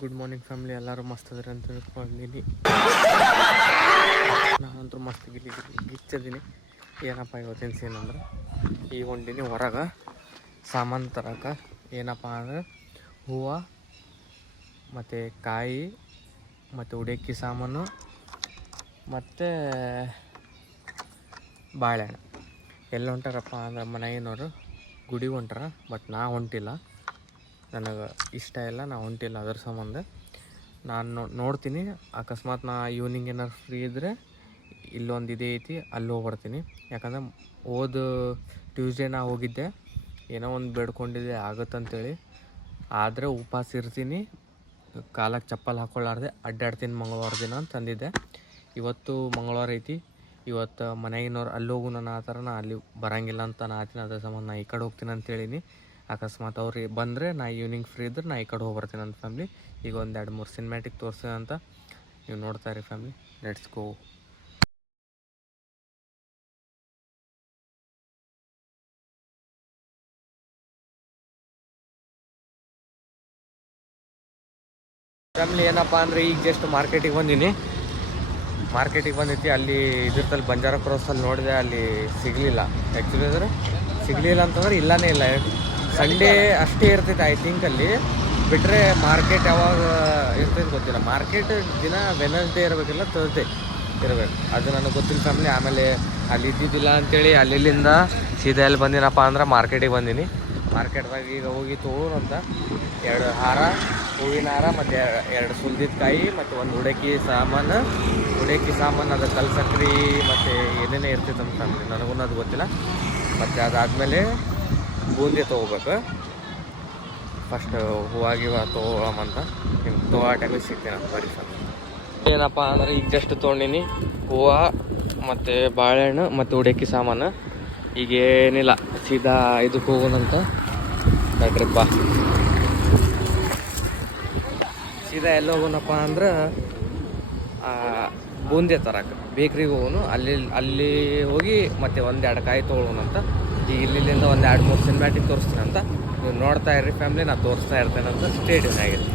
Good morning family. ಎಲ್ಲರೂ ಮಸ್ತ್ ಅದ್ರಿ ಅಂತ ತಿಳ್ಕೊಂಡಿನಿ. ನಾನಂತೂ ಮಸ್ತ್ ಗಿಚ್ಚದೀನಿ. ಏನಪ್ಪ ಇವತ್ತಿನ ಸೀನ್ ಅಂದ್ರೆ ಈಗ ಹೊಂಟೀನಿ ಹೊರಗೆ ಸಾಮಾನು ತರಕ್ಕೆ. ಏನಪ್ಪ ಅಂದ್ರೆ ಹೂವು ಮತ್ತು ಕಾಯಿ ಮತ್ತು ಉಡಕ್ಕಿ ಸಾಮಾನು ಮತ್ತು ಬಾಳೆಹಣ್ಣು. ಎಲ್ಲಿ ಹೊಂಟಾರಪ್ಪ ಅಂದ್ರೆ ಮನೆಯವರು ಗುಡಿಗೆ ಹೊಂಟಾರ. ಬಟ್ ನಾ ಹೊಂಟಿಲ್ಲ, ನನಗೆ ಇಷ್ಟ ಇಲ್ಲ, ನಾ ಹೊಂಟಿಲ್ಲ. ಅದ್ರ ಸಂಬಂಧ ನಾನು ನೋಡ್ತೀನಿ. ಅಕಸ್ಮಾತ್ ನಾ ಈವ್ನಿಂಗ್ ಏನಾರು ಫ್ರೀ ಇದ್ದರೆ ಇಲ್ಲೊಂದು ಇದೇ ಐತಿ, ಅಲ್ಲಿ ಹೋಗ್ಬರ್ತೀನಿ. ಯಾಕಂದ್ರೆ ಹೋದ ಟ್ಯೂಸ್ಡೇ ನಾ ಹೋಗಿದ್ದೆ, ಏನೋ ಒಂದು ಬೇಡ್ಕೊಂಡಿದ್ದೆ ಆಗುತ್ತಂತೇಳಿ. ಆದರೆ ಉಪವಾಸ ಇರ್ತೀನಿ, ಕಾಲಕ್ಕೆ ಚಪ್ಪಲ್ ಹಾಕ್ಕೊಳ್ಳಾರ್ದೆ ಅಡ್ಡಾಡ್ತೀನಿ ಮಂಗಳವಾರ ದಿನ ಅಂತಂದಿದ್ದೆ. ಇವತ್ತು ಮಂಗಳವಾರ ಐತಿ. ಇವತ್ತು ಮನೆಗಿನವ್ರು ಅಲ್ಲಿ ಹೋಗು ನಾನು ಆ ಥರ ನಾ ಅಲ್ಲಿ ಬರೋಂಗಿಲ್ಲ ಅಂತ ನಾ ಆತೀನಿ. ಅದ್ರ ಸಂಬಂಧ ನಾ ಈ ಕಡೆ ಹೋಗ್ತೀನಿ ಅಂತೇಳೀನಿ. ಅಕಸ್ಮಾತ್ ಅವ್ರಿಗೆ ಬಂದರೆ ನಾ ಈವ್ನಿಂಗ್ ಫ್ರೀ ಇದ್ರೆ ನಾ ಈ ಕಡೆ ಹೋಗ್ಬರ್ತೀನಿ ಅಂತ ಫ್ಯಾಮ್ಲಿ. ಈಗ ಒಂದು 2-3 ಸಿನಿಮ್ಯಾಟಿಕ್ ತೋರಿಸ್ತೀನಿ ಅಂತ ನೀವು ನೋಡ್ತಾ ಇರಿ ಫ್ಯಾಮ್ಲಿ. Let's go. ಫ್ಯಾಮ್ಲಿ ಏನಪ್ಪ ಅಂದರೆ ಈಗ ಜಸ್ಟ್ ಮಾರ್ಕೆಟಿಗೆ ಬಂದೀನಿ. ಮಾರ್ಕೆಟಿಗೆ ಬಂದೈತಿ. ಅಲ್ಲಿ ಇದ್ರಲ್ಲಿ ಬಂಜಾರ ಕ್ರಾಸಲ್ಲಿ ನೋಡಿದೆ, ಅಲ್ಲಿ ಸಿಗಲಿಲ್ಲ. ಆ್ಯಕ್ಚುಲಿ ಅಂದರೆ ಸಿಗಲಿಲ್ಲ ಅಂತಂದ್ರೆ ಇಲ್ಲನೇ ಇಲ್ಲ. ಸಂಡೇ ಅಷ್ಟೇ ಇರ್ತೈತೆ ಐ ಥಿಂಕ್ ಅಲ್ಲಿ, ಬಿಟ್ಟರೆ ಮಾರ್ಕೆಟ್ ಯಾವಾಗ ಇರ್ತೈತೆ ಗೊತ್ತಿಲ್ಲ. ಮಾರ್ಕೆಟ್ ದಿನ ವೆನಸ್ಡೇ ಇರಬೇಕಿಲ್ಲ, ಥರ್ಸ್ಡೇ ಇರಬೇಕು, ಅದು ನನಗೆ ಗೊತ್ತಿಲ್ಲ ಫ್ಯಾಮ್ಲಿ. ಆಮೇಲೆ ಅಲ್ಲಿ ಇದ್ದಿದ್ದಿಲ್ಲ ಅಂಥೇಳಿ ಅಲ್ಲಿಂದ ಸೀದಾ ಎಲ್ಲಿ ಬಂದಿನಪ್ಪ ಅಂದ್ರೆ ಮಾರ್ಕೆಟಿಗೆ ಬಂದೀನಿ. ಮಾರ್ಕೆಟ್ದಾಗ ಈಗ ಹೋಗಿ ತೊಗೊಳೋಣ ಅಂತ 2 ಹಾರ, ಹೂವಿನ ಹಾರ ಮತ್ತು 2 ಸುಲ್ದಿದ ಕಾಯಿ ಮತ್ತು ಒಂದು ಉಡಕ್ಕಿ ಸಾಮಾನು. ಅದು ಕಲ್ಸಕ್ರಿ ಮತ್ತು ಏನೇನೇ ಇರ್ತೈತೆ ಅಂತ ಫ್ಯಾಮ್ಲಿ, ನನಗೂ ಅದು ಗೊತ್ತಿಲ್ಲ. ಮತ್ತು ಅದಾದಮೇಲೆ ಬೂಂದಿ ತೊಗೋಬೇಕು. ಫಸ್ಟ್ ಹೂವಾಗಿವ ತೊಗೊಳಮಂತ ನಿಮ್ಗೆ ತೊಗೋ ಟೈಮಿಗೆ ಸಿಗ್ತೀನಿ ಅಂತ ಬರೀ ಫ್ಯಾಮ್ಲಿ. ಏನಪ್ಪ ಅಂದ್ರೆ ಈಗ ಜಸ್ಟ್ ತೊಗೊಂಡಿನಿ ಹೂವು ಮತ್ತು ಬಾಳೆಹಣ್ಣು ಮತ್ತು ಉಡಕ್ಕಿ ಸಾಮಾನು. ಈಗ ಏನಿಲ್ಲ, ಸೀದಾ ಇದಕ್ಕೆ ಹೋಗೋಣಂತ. ನಡ್ರಿಪ್ಪ, ಸೀದಾ ಎಲ್ಲಿ ಹೋಗೋಣಪ್ಪ ಅಂದ್ರೆ ಬೂಂದಿ ತರಕ್ಕೆ ಬೇಕ್ರಿಗೆ ಹೋಗೋನು. ಅಲ್ಲಿ ಹೋಗಿ ಮತ್ತೆ 1-2 ಕಾಯಿ ತೊಗೊಳೋಣಂತ. ಈಗ ಇಲ್ಲಿಂದ ಒಂದು 2-3 ಸಿನಿಮ್ಯಾಟಿಕ್ ತೋರಿಸ್ತೀನಿ ಅಂತ ನೀವು ನೋಡ್ತಾ ಇರ್ರಿ ಫ್ಯಾಮ್ಲಿ. ನಾನು ತೋರಿಸ್ತಾ ಇರ್ತೇನಂತ ಸ್ಟೇಡಿಯಂ ಆಗಿದೆ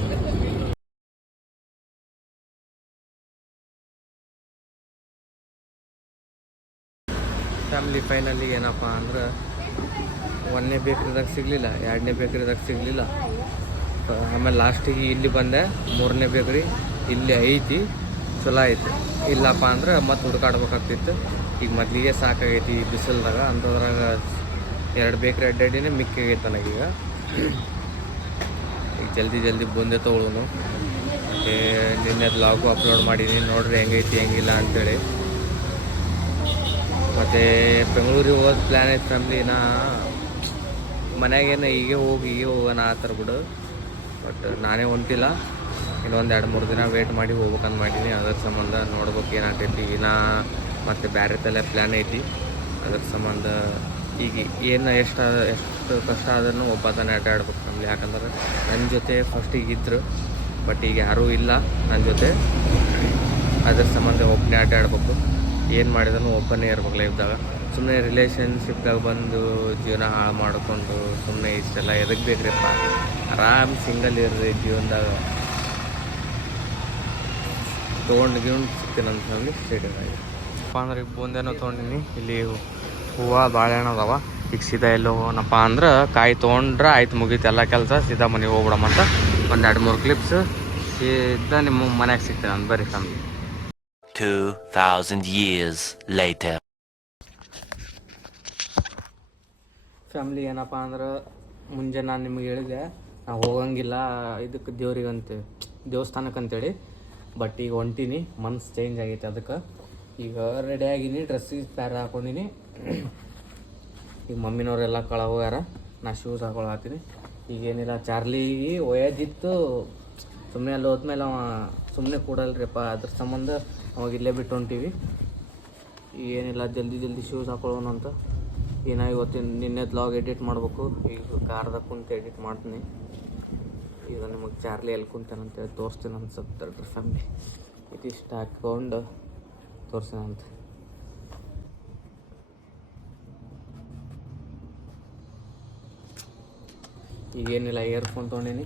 ಫ್ಯಾಮ್ಲಿ. ಫೈನಲಿ ಏನಪ್ಪ ಅಂದ್ರೆ 1ನೇ ಬೇಕ್ರಿದಾಗ ಸಿಗಲಿಲ್ಲ, 2ನೇ ಬೇಕ್ರಿದಾಗ ಸಿಗಲಿಲ್ಲ. ಆಮೇಲೆ ಲಾಸ್ಟಿಗೆ ಇಲ್ಲಿ ಬಂದೆ, 3ನೇ ಬೇಕ್ರಿ ಇಲ್ಲಿ ಐತಿ, ಚಲೋ ಐತಿ. ಇಲ್ಲಪ್ಪ ಅಂದ್ರೆ ಮತ್ತೆ ಹುಡುಕಾಡ್ಬೇಕಾಗ್ತಿತ್ತು. ಈಗ ಮೊದಲಿಗೆ ಸಾಕಾಗೈತಿ ಈ ಬಿಸಿಲ್ದಾಗ. ಅಂಥದ್ರಾಗ 2 ಬೇಕ್ರಿ ಅಡ್ಡಾಡಿನೇ ಮಿಕ್ಕಾಗೈತೆ ನನಗೀಗ. ಈಗ ಜಲ್ದಿ ಬಂದೆ ತೊಗೊಳೋನು. ಮತ್ತು ನಿನ್ನೆ ಬ್ಲಾಗು ಅಪ್ಲೋಡ್ ಮಾಡೀನಿ, ನೋಡ್ರಿ ಹೆಂಗೈತಿ ಹೆಂಗಿಲ್ಲ ಅಂಥೇಳಿ. ಮತ್ತು ಬೆಂಗಳೂರಿಗೆ ಹೋದ ಪ್ಲ್ಯಾನ್ ಐತೆ ಫ್ಯಾಮ್ಲಿ. ನಾ ಮನ್ಯಾಗೇನು ಹೀಗೆ ಹೋಗೋಣ ಆ ಥರ ಬಿಡು. ಬಟ್ ನಾನೇ ಹೊಂಟಿಲ್ಲ, ಇನ್ನೊಂದು 2-3 ದಿನ ವೇಟ್ ಮಾಡಿ ಹೋಗ್ಬೇಕಂತ ಮಾಡೀನಿ. ಅದ್ರ ಸಂಬಂಧ ನೋಡ್ಬೇಕು ಏನಾಗ್ತೈತಿ. ಮತ್ತು ಬೇರೆ ತಲೆ ಪ್ಲ್ಯಾನ್ ಐತಿ. ಅದ್ರ ಸಂಬಂಧ ಈಗ ಏನು ಎಷ್ಟು ಕಷ್ಟ ಆದ್ರೂ ಒಬ್ಬ ತಾನೇ ಅಡ್ಡಾಡ್ಬೇಕು ಫ್ಯಾಮ್ಲಿ. ಯಾಕಂದ್ರೆ ನನ್ನ ಜೊತೆ ಫಸ್ಟಿಗೆ ಇದ್ದರು, ಬಟ್ ಈಗ ಯಾರೂ ಇಲ್ಲ ನನ್ನ ಜೊತೆ. ಅದ್ರ ಸಂಬಂಧ ಒಬ್ಬನೇ ಅಡ್ಡಾಡ್ಬೇಕು. ಏನು ಮಾಡಿದ್ರು ಒಬ್ಬನೇ ಇರ್ಬೇಕು ಲೈಫ್ದಾಗ. ಸುಮ್ಮನೆ ರಿಲೇಷನ್ಶಿಪ್ದಾಗ ಬಂದು ಜೀವನ ಹಾಳು ಮಾಡಿಕೊಂಡು ಸುಮ್ಮನೆ ಇಷ್ಟೆಲ್ಲ ಎದಕ್ಕೆ ಬೇಕ್ರಿಪ್ಪ. ಆರಾಮ್ ಸಿಂಗಲ್ ಇರ್ರಿ ಜೀವನದಾಗ. ತೊಗೊಂಡು ಸಿಗ್ತೀನಿ ಅಂತ ಫ್ಯಾಮ್ಲಿ. ಸ್ಟೇಡಿಯಂ ಅಂದ್ರೆ ಈಗ ಬೂಂದೇನೋ ತೊಗೊಂಡಿನಿ. ಇಲ್ಲಿ ಹೂವು ಬಾಳೆಹಣ್ಣು ಅದಾವ. ಈಗ ಸೀದಾ ಎಲ್ಲೋ ಹೋಗೋಣಪ್ಪ ಅಂದ್ರೆ ಕಾಯಿ ತೊಗೊಂಡ್ರೆ ಆಯ್ತು, ಮುಗೀತು ಎಲ್ಲ ಕೆಲಸ. ಸೀದಾ ಮನೆಗೆ ಹೋಗ್ಬಿಡಮಂತ. ಒಂದು 2-3 ಕ್ಲಿಪ್ಸ್ ಸೀದಾ ನಿಮ್ಮ ಮನೆಗೆ ಸಿಗ್ತೇನೆ ಅಂತ ಬರೀ ಫ್ಯಾಮ್ಲಿ. 2000 years later. ಫ್ಯಾಮ್ಲಿ ಏನಪ್ಪ ಅಂದ್ರೆ ಮುಂಜಾನೆ ನಾನು ನಿಮಗೆ ಹೇಳಿದೆ ನಾವು ಹೋಗಂಗಿಲ್ಲ ಇದಕ್ಕೆ ದೇವಸ್ಥಾನಕ್ಕೆ ಅಂತೇಳಿ. ಬಟ್ ಈಗ ಹೊಂಟೀನಿ, ಮನ್ಸು ಚೇಂಜ್ ಆಗೈತೆ. ಅದಕ್ಕೆ ಈಗ ರೆಡಿ ಆಗೀನಿ, ಡ್ರೆಸ್ಸಿಗೆ ಪ್ಯಾರ ಹಾಕೊಂಡಿನಿ. ಈಗ ಮಮ್ಮಿನವರೆಲ್ಲ ಕಳ ಹೋಗ್ಯಾರ, ನಾ ಶೂಸ್ ಹಾಕೊಳತ್ತೀನಿ. ಈಗೇನಿಲ್ಲ, ಚಾರ್ಲಿಗೆ ಒಯ್ಯೋದಿತ್ತು. ಸುಮ್ಮನೆ ಅಲ್ಲಿ ಹೋದ್ಮೇಲೆ ಅವ ಸುಮ್ಮನೆ ಕೂಡಲ್ರಿಪ್ಪ. ಅದ್ರ ಸಂಬಂಧ ಅವಾಗ ಇಲ್ಲೇ ಬಿಟ್ಟು ಹೊಂಟೀವಿ. ಏನಿಲ್ಲ, ಜಲ್ದಿ ಶೂಸ್ ಹಾಕೊಳ್ಳೋಣ ಅಂತ. ನಿನ್ನೆ ಬ್ಲಾಗ್ ಎಡಿಟ್ ಮಾಡ್ಬೇಕು. ಈಗ ಕಾರ್ದಾಗ ಕುಂತು ಎಡಿಟ್ ಮಾಡ್ತೀನಿ. ಈಗ ನಿಮಗೆ ಚಾರ್ಲಿ ಎಲ್ಲಿ ಕುಂತಾನಂತೇಳಿ ತೋರಿಸ್ತೀನಿ ಅನ್ಸುತ್ತೆ ಫ್ಯಾಮ್ಲಿ. ಇದಿಷ್ಟು ಹಾಕ್ಕೊಂಡು ತೋರಿಸ್ತೀನಿ ಅಂತ. ಈಗೇನಿಲ್ಲ, ಇಯರ್ಫೋನ್ ತೊಗೊಂಡಿನಿ,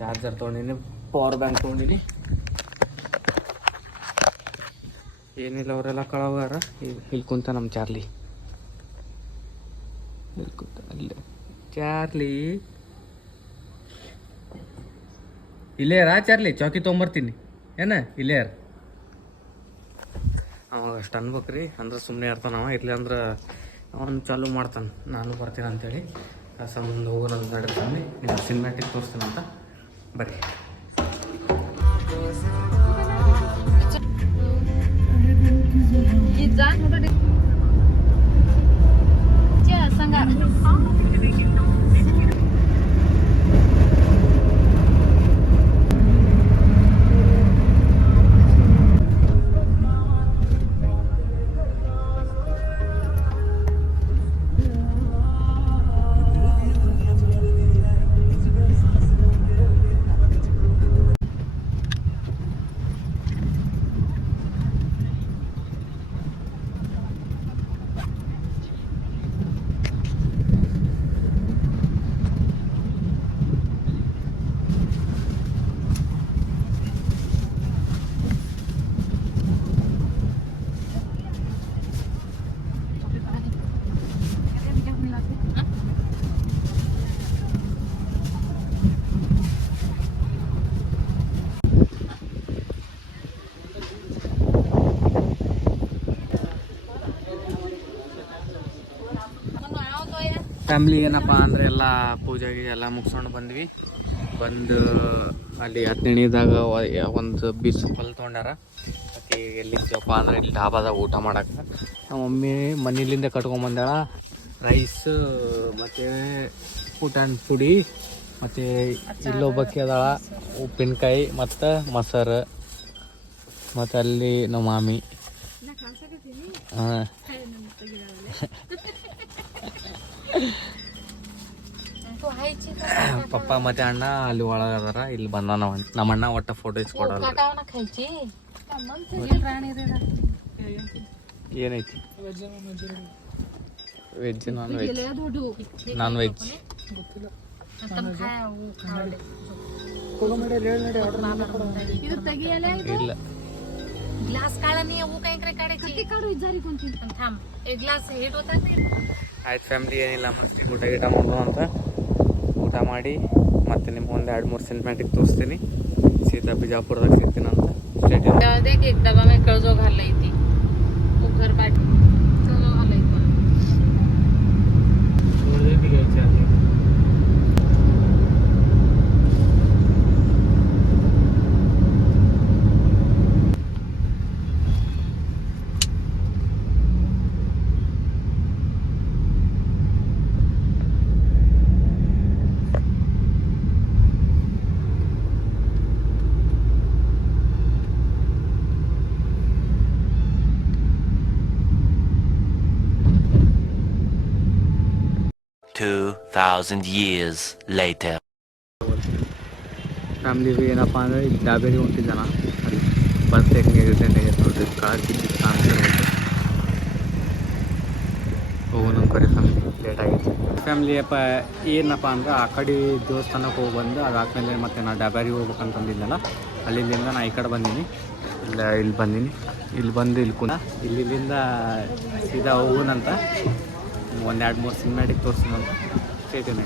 ಚಾರ್ಜರ್ ತೊಗೊಂಡಿನಿ, ಪವರ್ ಬ್ಯಾಂಕ್ ತೊಗೊಂಡಿನಿ. ಏನಿಲ್ಲ, ಅವರೆಲ್ಲ ಕಳವಾರ. ಇಲ್ಲಿ ಕುಂತ ನಮ್ಮ ಚಾರ್ಲಿ, ಇಲ್ಲಿ ಕುಂತ ಅಲ್ಲೇ ಚಾರ್ಲಿ. ಇಲ್ಲೇ ಚಾರ್ಲಿ, ಚೌಕಿ ತೊಗೊಂಬರ್ತೀನಿ ಏನ, ಇಲ್ಲೇ ಅವಾಗ ಅಷ್ಟು ಅನ್ಬೇಕ್ರಿ. ಅಂದ್ರೆ ಸುಮ್ಮನೆ ಇರ್ತಾನ ಅವ, ಇರ್ಲಿ ಅಂದ್ರೆ ಅವನು ಚಾಲು ಮಾಡ್ತಾನೆ, ನಾನು ಬರ್ತೀನಿ ಅಂತೇಳಿ. ಸಂಬಂಧ ಹೋಗೋಣ ನಡೀತಾನೆ. ನೀವು ಸಿನಿಮ್ಯಾಟಿಕ್ ತೋರಿಸ್ತೀನಂತ ಬರ್ರಿ. ಫ್ಯಾಮ್ಲಿ ಏನಪ್ಪ ಅಂದರೆ ಎಲ್ಲ ಪೂಜೆಗೆ ಎಲ್ಲ ಮುಗಿಸ್ಕೊಂಡು ಬಂದ್ವಿ. ಬಂದು ಅಲ್ಲಿ ಹತ್ತನೇದಾಗ ಒಂದು ಬೀಸು ಕಲ್ಲು ತೊಗೊಂಡಾರ. ಮತ್ತು ಎಲ್ಲಿದ್ದಪ್ಪ ಅಂದ್ರೆ ಇಲ್ಲಿ ಡಾಬಾದಾಗ ಊಟ ಮಾಡಕ್ಕೆ. ನಮ್ಮ ಮಮ್ಮಿ ಮನೇಲಿಂದ ಕಟ್ಕೊಂಬಂದಾಳ ರೈಸ್ ಮತ್ತು ಊಟನ ಪುಡಿ, ಮತ್ತು ಇಲ್ಲೊಬ್ಬಕ್ಕೆ ಅದಾಳ ಉಪ್ಪಿನಕಾಯಿ ಮತ್ತು ಮೊಸರು, ಮತ್ತು ಅಲ್ಲಿ ನಮ್ಮ ಮಾಮಿ. ಹಾಂ ಪಪ್ಪ ಮತ್ತೆ ಅಣ್ಣ ಅಲ್ಲಿ ಒಳಗೆ ಅದಾರ. ಇಲ್ಲಿ ಬಂದ ನಮ್ಮ ಅಣ್ಣ ಒಟ್ಟ ಫೋಟೋ ಇಸ್ಕೊಡಲ್ಲ. ಏನೈತಿ? Veg non veg? Non veg ಇಲ್ಲ. ಆಯ್ತು ಫ್ಯಾಮ್ಲಿ, ಏನಿಲ್ಲ ಮಸ್ತಿ ಊಟ ಗೀಟ ಮಾಡೋಣ ಅಂತ. ಊಟ ಮಾಡಿ ಮತ್ತೆ ನಿಮ್ಗೆ ಒಂದು 2-3 ಸಿನಿಮ್ಯಾಟಿಕ್ ತೋರಿಸ್ತೀನಿ. सीधा बिजापूरದಾಗ ಸಿಗ್ತೀನಂತ. स्टेडियम देख एक डब्बा में कर्जो घालई ती वो घर बाट चलो घालई पण ओले भी घ्यायचे आहे. $2,000 years later. ಫ್ಯಾಮ್ಲಿ ಏನಪ್ಪ ಅಂದರೆ ಇಲ್ಲಿ ಡಾಬೇರಿ ಹೊಂಟಿದ್ದಾನ. ಅಲ್ಲಿ ಬಸ್ ಹೆಂಗೆ ರಿಟರ್ನ್ ಆಗೈತೆ ನೋಡ್ರಿ. ಕಾಣಿಸ್ತಿತ್ತು ಹೋಗೋಣ ಕರೆ ಫ್ಯಾಮ್ಲಿ, ಲೇಟ್ ಆಗೈತೆ. ಫ್ಯಾಮ್ಲಿ ಅಪ್ಪ ಏನಪ್ಪ ಅಂದ್ರೆ ಆ ಕಡೆ ದೇವಸ್ಥಾನಕ್ಕೆ ಹೋಗಿ ಬಂದು ಅದಾದ್ಮೇಲೆ ಮತ್ತೆ ನಾನು ಡಾಬೇರಿ ಹೋಗ್ಬೇಕಂತಂದಿದ್ದಲ್ಲ, ಅಲ್ಲಿಂದ ನಾ ಈ ಕಡೆ ಬಂದೀನಿ. ಇಲ್ಲಿ ಬಂದೀನಿ. ಇಲ್ಲಿ ಬಂದು ಇಲ್ಲಿ ಇಲ್ಲಿಂದ ಸೀದಾ ಹೋಗೋಣಂತ. 1-2-3 ಸಿನಿಮ್ಯಾಟಿಕ್ ತೋರಿಸ್ತೀನಂತ. ಸ್ಟೇಡಿಯಂ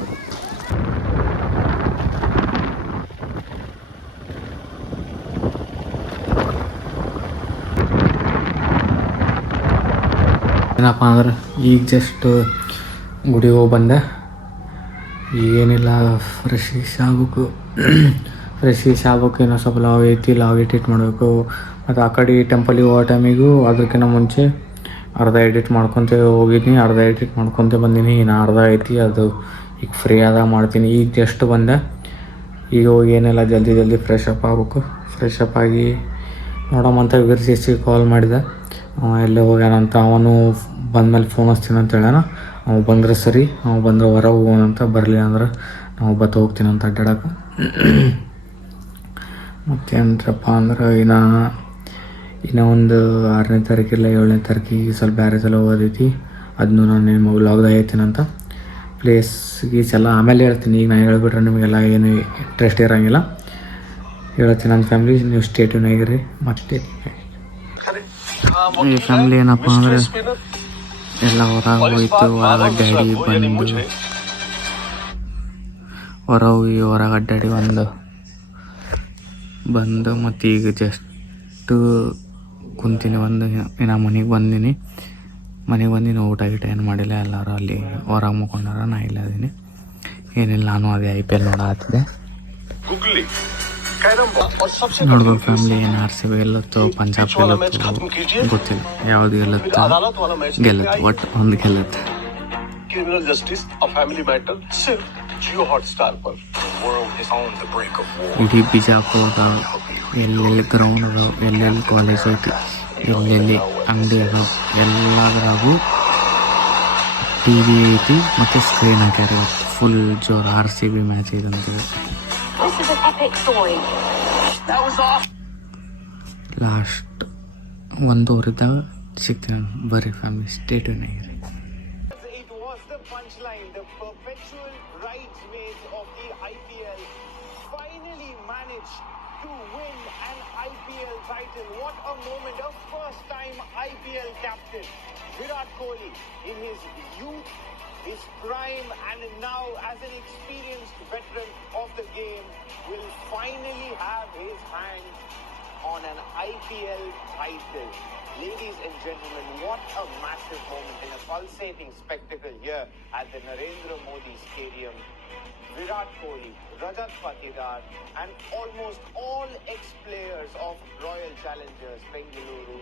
ಏನಪ್ಪ ಅಂದ್ರೆ ಈಗ ಜಸ್ಟ್ ಗುಡಿಗೆ ಹೋಗಿ ಬಂದೆ. ಏನಿಲ್ಲ, ಫ್ರೆಶ್ ಆಗ್ಬೇಕು. ಏನೋ ಸ್ವಲ್ಪ ಲಾವ್ ಐತಿ, ಲಾವ್ ಎಡಿಟ್ ಮಾಡಬೇಕು. ಮತ್ತು ಆ ಕಡೆ ಟೆಂಪಲಿಗೆ ಹೋಗೋ ಟೈಮಿಗೂ ಅದಕ್ಕಿಂತ ಮುಂಚೆ ಅರ್ಧ ಎಡಿಟ್ ಮಾಡ್ಕೊತ ಹೋಗಿದ್ದೀನಿ, ಅರ್ಧ ಎಡಿಟ್ ಮಾಡ್ಕೊತ ಬಂದೀನಿ. ಇನ್ನು ಅರ್ಧ ಐತಿ, ಅದು ಈಗ ಫ್ರೀ ಆದಾಗ ಮಾಡ್ತೀನಿ. ಈಗ ಜಸ್ಟ್ ಬಂದೆ. ಈಗ ಹೋಗಿ ಏನೆಲ್ಲ ಜಲ್ದಿ ಫ್ರೆಶ್ ಅಪ್ ಆಗ್ಬೇಕು. ಫ್ರೆಶ್ ಅಪ್ ಆಗಿ ನೋಡೋಮಂತ ವಿರ್ಸಿ ಕಾಲ್ ಮಾಡಿದೆ. ಎಲ್ಲೇ ಹೋಗ್ಯಾನಂತ. ಅವನು ಬಂದಮೇಲೆ ಫೋನ್ ಹಚ್ತೀನಿ ಅಂತ ಹೇಳ್ಯಾನ. ಅವ ಬಂದರೆ ಸರಿ, ಅವ ಬಂದರೆ ಹೊರಗೆ ಹೋಗೋಣಂತ. ಬರಲಿ ಅಂದ್ರೆ ನಾವು ಬತ್ತ ಹೋಗ್ತೀನಂತ ಅಡ್ಡಾಡಕ್ಕೆ. ಮತ್ತೇನಪ್ಪ ಅಂದ್ರೆ ಇನ್ನೂ ಒಂದು 6ನೇ ತಾರೀಕಿಲ್ಲ 7ನೇ ತಾರೀಕಿಗೆ ಸ್ವಲ್ಪ ಬೇರೆ ಸಲ ಹೋಗೋದೈತಿ. ಅದನ್ನು ನಾನು ನಿಮಗೆ ವ್ಲಾಗ್ದಾಗ ಹೇಳ್ತೀನಂತ. ಪ್ಲೇಸ್ ಗೀಸ್ ಎಲ್ಲ ಆಮೇಲೆ ಹೇಳ್ತೀನಿ. ಈಗ ನಾನು ಹೇಳ್ಬಿಟ್ರೆ ನಿಮಗೆಲ್ಲ ಏನು ಇಂಟ್ರೆಸ್ಟ್ ಇರೋಂಗಿಲ್ಲ. ಹೇಳ್ತೀನಿ ನನ್ನ ಫ್ಯಾಮಿಲಿ ನೀವು ಸ್ಟೇಟ್ಯೂನ್ ಆಗಿರಿ. ಮತ್ತೆ ಈ ಫ್ಯಾಮಿಲಿ ಏನಪ್ಪ ಅಂದರೆ ಎಲ್ಲ ಹೊರಗೆ ಹೋಯ್ತು, ಹೊರಗೆ ಅಡ್ಡಾಡಿ ಬಂದು ಹೊರಗೆ ಅಡ್ಡಾಡಿ ಬಂದು ಮತ್ತು ಈಗ ಜಸ್ಟು ಕುಂತೀನಿ. ಇನ್ನು ಮನೆಗೆ ಬಂದಿನಿ ಊಟ ಗೀಟ ಏನು ಮಾಡಿಲ್ಲ. ಎಲ್ಲರೂ ಅಲ್ಲಿ ಹೊರಗೆ ಮುಕ್ಕೊಂಡಾರ, ನಾ ಇಲ್ಲ ಅದೀನಿ. ಏನಿಲ್ಲ, ನಾನು ಅದೇ IPL ನೋಡಾತಿದ್ದೆ. ನೋಡ್ಬೇಕು ಫ್ಯಾಮಿಲಿ ಏನು RCB ಗೆಲ್ಲುತ್ತೋ ಪಂಜಾಬ್ ಗೆಲ್ಲುತ್ತೋ ಗೊತ್ತಿಲ್ಲ, ಯಾವ್ದು ಗೆಲ್ಲುತ್ತೋ ಒಟ್ಟು ಒಂದು ಗೆಲ್ಲುತ್ತೆ. Criminal justice, a family matter, सिर्फ Jio Hotstar पर. World is on the brink of war. ಇಡೀ ಬಿಜಾಪುರದ ಎಲ್ಲೆಲ್ಲಿ ಗ್ರೌಂಡ್ ಅದಾವ, ಎಲ್ಲೆಲ್ಲಿ ಕಾಲೇಜ್ ಐತಿ, ಎಲ್ಲೆಲ್ಲಿ ಅಂಗಡಿ ಅದಾವ, ಎಲ್ಲದ್ರಾಗೂ TV ಐತಿ ಮತ್ತು ಸ್ಕ್ರೀನ್ ಹಾಕ್ಯಾರ. ಫುಲ್ ಜೋರು RCB ಮ್ಯಾಚ್ ಇದಂತೀವಿ. ಲಾಸ್ಟ್ 1 ಓವರ್ ಇದ್ದಾಗ ಸಿಗ್ತೀನಿ. ಬರ್ರಿ ಫ್ಯಾಮಿಲಿ, ಸ್ಟೇಟ್ಯೂನ್ ಆಗಿರಿ. It was the punchline. The perpetual bridesmaids of the IPL finally managed to win an IPL title. What a moment. A first-time IPL captain, Virat Kohli, in his youth, his prime, and now as an experienced veteran of the game, will finally have his hands on an IPL title. Ladies and gentlemen, what a massive moment in a pulsating spectacle here at the Narendra Modi Stadium. Virat Kohli, Rajat Patidar, and almost all ex-players of Royal Challengers Bengaluru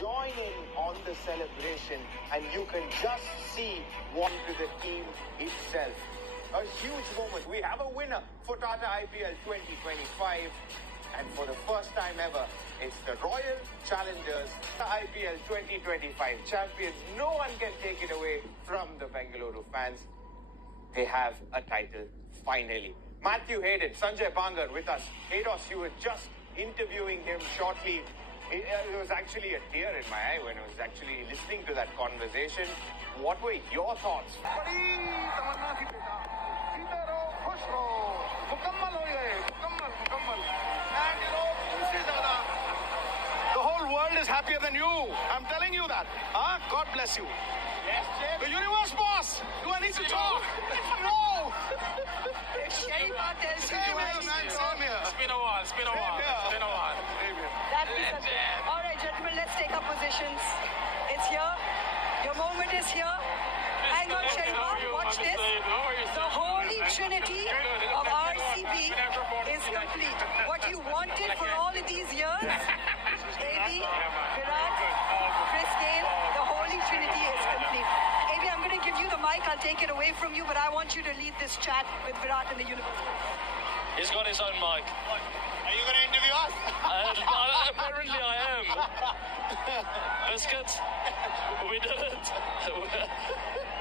join in on the celebration, and you can just see what to the team itself. A huge moment. We have a winner for Tata IPL 2025. And for the first time ever, it's the Royal Challengers IPL 2025 champions. No one can take it away from the Bengaluru fans. They have a title, finally. Matthew Hayden, Sanjay Bangar with us. Haydos, you were just interviewing him shortly. There was actually a tear in my eye when I was actually listening to that conversation. What were your thoughts? And you know, the whole world is happier than you. I'm telling you that. Huh? God bless you. Yes, Jay. The universe, boss. Do I need to talk? No. Same here, man. Same here. It's been a while. It's been a while. It's been a while. All right, gentlemen, let's take our positions. It's here. Your moment is here. Hang on, Shaiba. Watch this. The holy trinity of RCB is complete. What you wanted for all of these years, AB, Virat, Chris Gale, the holy trinity is complete. AB, I'm going to give you the mic. I'll take it away from you, but I want you to lead this chat with Virat in the universe. He's got his own mic. Are you going to interview us? Apparently I am. Biscuits, we did it.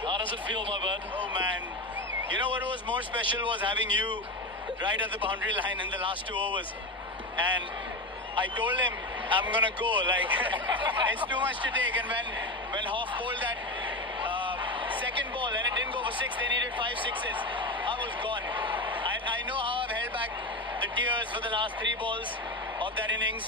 How does it feel, my bud? Oh, man. You know what was more special was having you right at the boundary line in the last 2 overs. And I told him, I'm going to go. Like, it's too much to take. And when Hoff bowled that second ball and it didn't go for 6, they needed 5 sixes. I was gone. I know how I've held back the tears for the last 3 balls of that innings.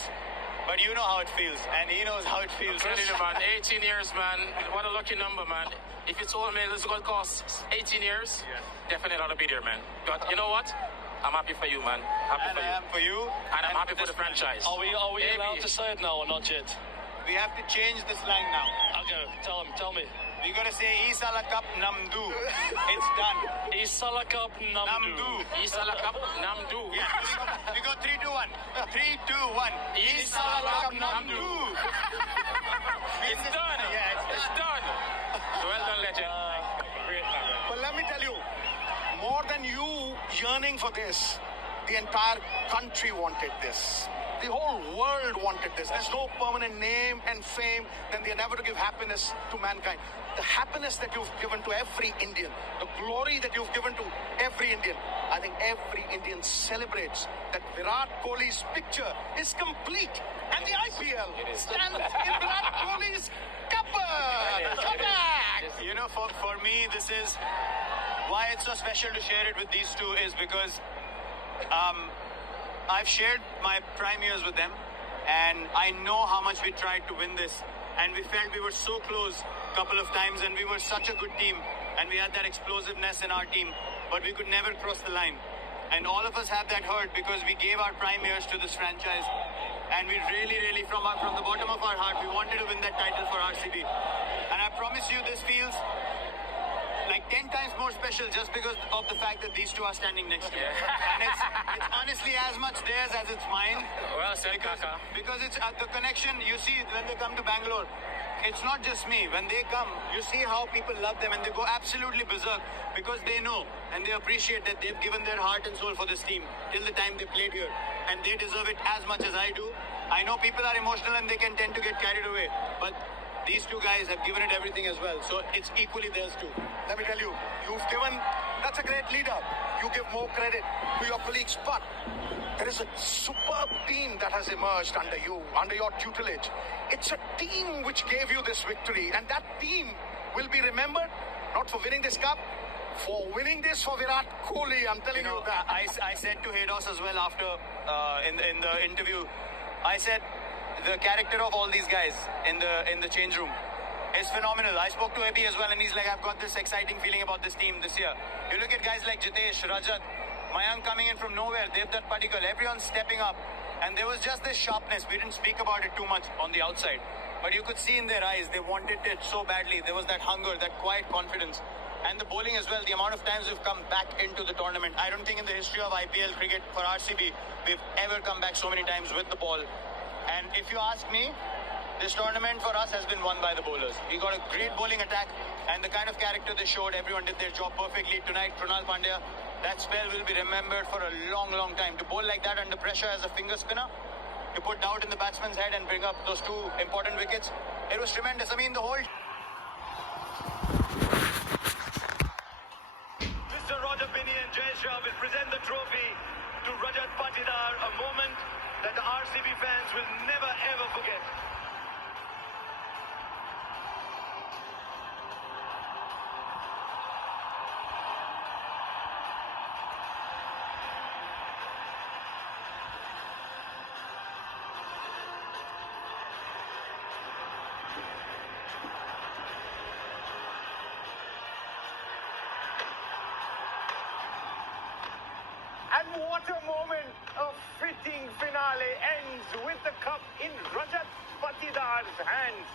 But you know how it feels, and he knows how it feels. I'm telling you, man, 18 years, man. What a lucky number, man. If you told me this is going to cost 18 years, definitely not to be there, man. But you know what? I'm happy for you, man. Happy And for I you. am for you. And I'm happy for the franchise. Are we Maybe. allowed to say it now or not yet? We have to change the slang now. Okay, tell me. We got to say Isala Cup Namdu. It's done. Isala Cup Namdu. Isala Cup Namdu. Yeah, we got 3, 2, 1. 3, 2, 1. Isala Cup Namdu. It's Done. Yeah, It's done. Well done, legend. Great, man. But let me tell you, more than you yearning for this, the entire country wanted this. The whole world wanted this. There's no permanent name and fame, then they're never to give happiness to mankind. The happiness that you've given to every Indian, the glory that you've given to every Indian, I think every Indian celebrates that Virat Kohli's picture is complete. And the IPL stands in Virat Kohli's cupboard. You know, for me, this is why it's so special to share it with these two is because I've shared my prime years with them, and I know how much we tried to win this. And we felt we were so close a couple of times, and we were such a good team, and we had that explosiveness in our team, but we could never cross the line. And all of us have that hurt because we gave our prime years to this franchise, and we really, from the bottom of our heart, we wanted to win that title for RCB. And I promise you, this feels like 10 times more special just because of the fact that these two are standing next to me. And it's honestly as much theirs as it's mine. Well said, Kaka. Because it's the connection you see when they come to Bangalore. It's not just me. When they come, you see how people love them and they go absolutely berserk because they know and they appreciate that they've given their heart and soul for this team till the time they played here. And they deserve it as much as I do. I know people are emotional and they can tend to get carried away. But these two guys have given it everything as well. So it's equally theirs too. Let me tell you, that's a great leader. You give more credit to your colleagues, but there is a superb team that has emerged under you, under your tutelage. It's a team which gave you this victory, and that team will be remembered not for winning this cup, for winning this for Virat Kohli. I'm telling you that. I said to Hados as well after in the interview, I said the character of all these guys in the change room is phenomenal. I spoke to Ebi as well, and he's like, I've got this exciting feeling about this team this year. You look at guys like Jitesh, Rajat, Mayank coming in from nowhere, Devdutt Padikkal, everyone's stepping up. And there was just this sharpness. We didn't speak about it too much on the outside. But you could see in their eyes, they wanted it so badly. There was that hunger, that quiet confidence. And the bowling as well, the amount of times we've come back into the tournament. I don't think in the history of IPL cricket for RCB, we've ever come back so many times with the ball. And if you ask me, this tournament for us has been won by the bowlers. We got a great bowling attack, and the kind of character they showed, everyone did their job perfectly. Tonight, Krunal Pandya, that spell will be remembered for a long, long time. To bowl like that under pressure as a finger spinner, to put doubt in the batsman's head and bring up those two important wickets, it was tremendous. I mean, the whole... Mr. Roger Binney and Jay Shah will present the trophy to Rajat Patidar, a moment that the RCB fans will never ever forget. And what a moment! A fitting finale ends with the cup in Rajat Patidar's hands.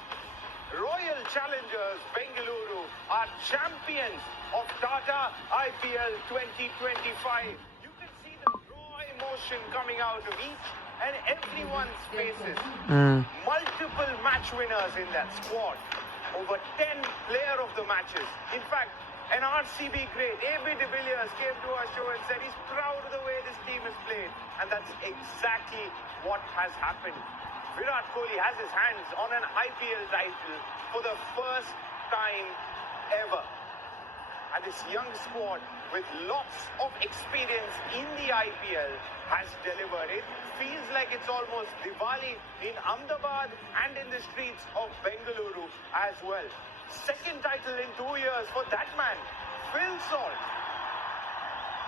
Royal Challengers Bengaluru are champions of Tata IPL 2025. You can see the raw emotion coming out of each and everyone's faces. Multiple match winners in that squad. Over 10 player of the matches. In fact, an RCB great, A.B. de Villiers, came to our show and said he's proud of the way this team has played. And that's exactly what has happened. Virat Kohli has his hands on an IPL title for the first time ever. And this young squad with lots of experience in the IPL has delivered. It feels like it's almost Diwali in Ahmedabad and in the streets of Bengaluru as well. Second title in 2 years for that man, Phil Salt.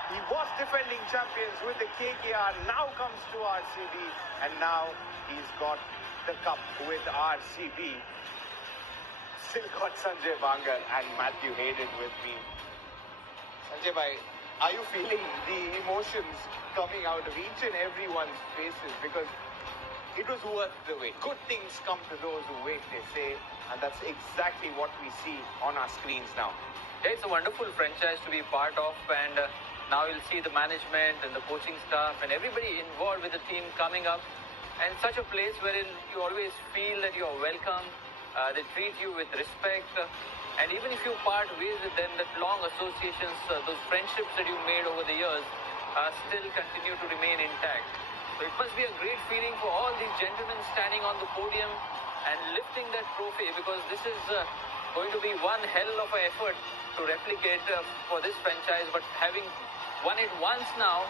He was defending champions with the KKR, now comes to RCB, and now he's got the cup with RCB. Still got Sanjay Bangar and Matthew Hayden with me. Sanjay bhai, are you feeling the emotions coming out of each and everyone's faces? Because it was worth the wait. Good things come to those who wait, they say. And that's exactly what we see on our screens now. Yeah, it's a wonderful franchise to be part of, and now you'll see the management and the coaching staff and everybody involved with the team coming up. And such a place wherein you always feel that you are welcome, they treat you with respect. And even if you part ways with them, that long associations, those friendships that you made over the years still continue to remain intact. So it must be a great feeling for all these gentlemen standing on the podium and lifting that trophy, because this is going to be one hell of an effort to replicate for this franchise. But having won it once now,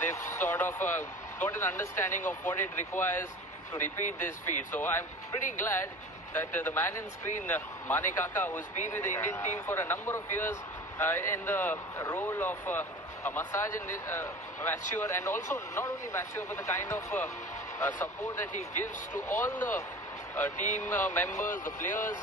they've sort of got an understanding of what it requires to repeat this feat. So I'm pretty glad that the man in screen, Mane Kaka, who's been with the Indian team for a number of years in the role of massage and mature, and also not only mature, but the kind of support that he gives to all the team members, the players.